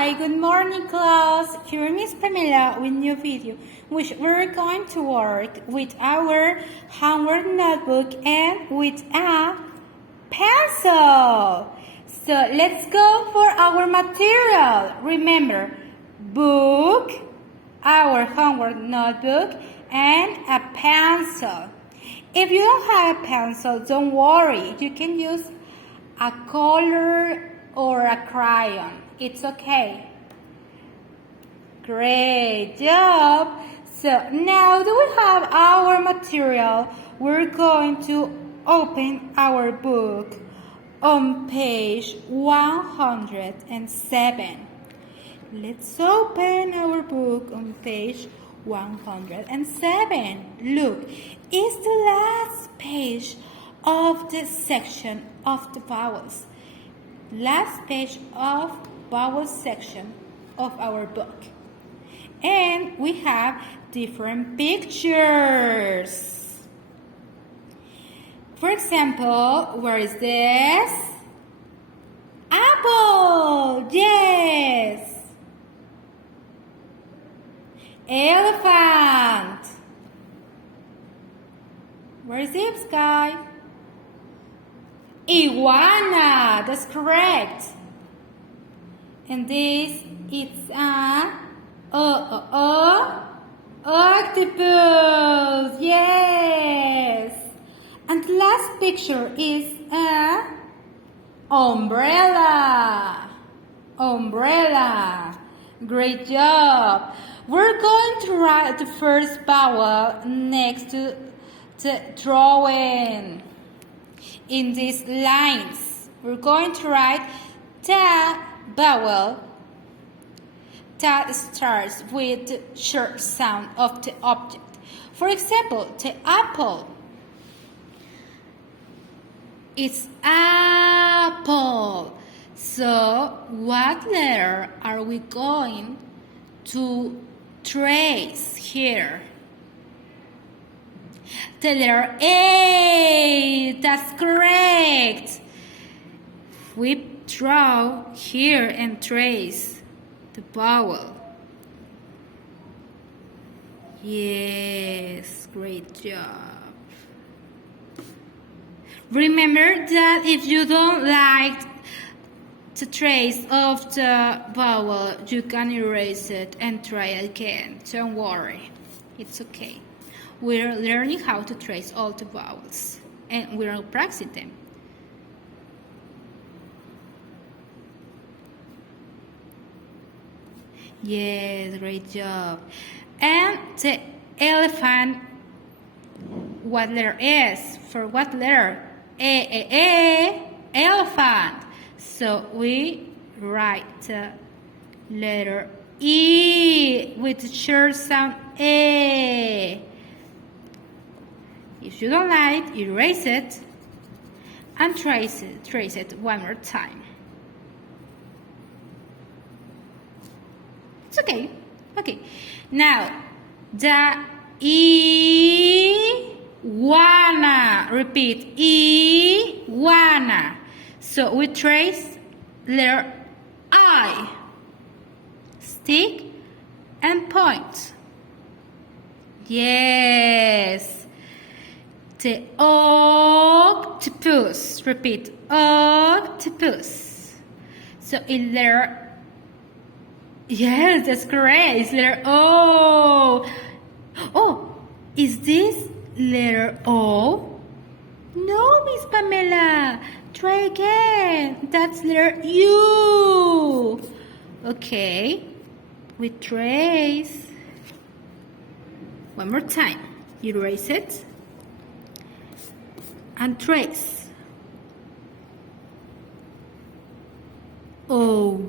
Hi, good morning class. Here is Miss Pamela with new video, which we're going to work with our homework notebook and with a pencil. So let's go for our material. Remember, book, our homework notebook, and a pencil. If you don't have a pencil, don't worry. You can use a color or a crayon. It's okay. Great job. So now that we have our material, we're going to open our book on page 107. Let's open our book on page 107. Look, it's the last page of the section of the vowels. Last page of vowels section of our book. And we have different pictures. For example, where is this? Apple, yes. Elephant. Where is it, Sky? Iguana, that's correct. And this it's a octopus, yes. And the last picture is a umbrella. Umbrella. Great job. We're going to write the first vowel next to the drawing. In these lines, we're going to write the vowel that starts with the short sound of the object. For example, the apple. It's apple. So, what letter are we going to trace here? The letter A, that's correct. We draw here and trace the vowel. Yes, great job. Remember that if you don't like the trace of the vowel, you can erase it and try again. Don't worry, it's okay. We're learning how to trace all the vowels and we're practicing them. Yes, great job. And the elephant, what letter is? For what letter? Elephant. So we write the letter E with the short sound A. If you don't like, erase it and trace it one more time. It's okay. Okay. Now, the iguana. Repeat. Iguana. So we trace letter I. Stick and point. Yes. The octopus. Repeat. Octopus. So in letter, yes, that's correct. It's letter O. Oh, is this letter O? No, Miss Pamela. Try again. That's letter U. Okay. We trace. One more time. Erase it. And trace. O.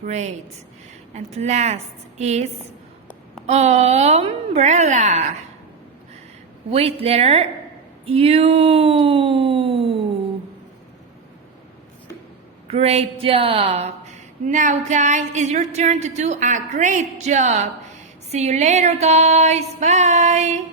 Great. And last is umbrella with letter U. Great job. Now guys, it's your turn to do a great job. See you later guys. Bye.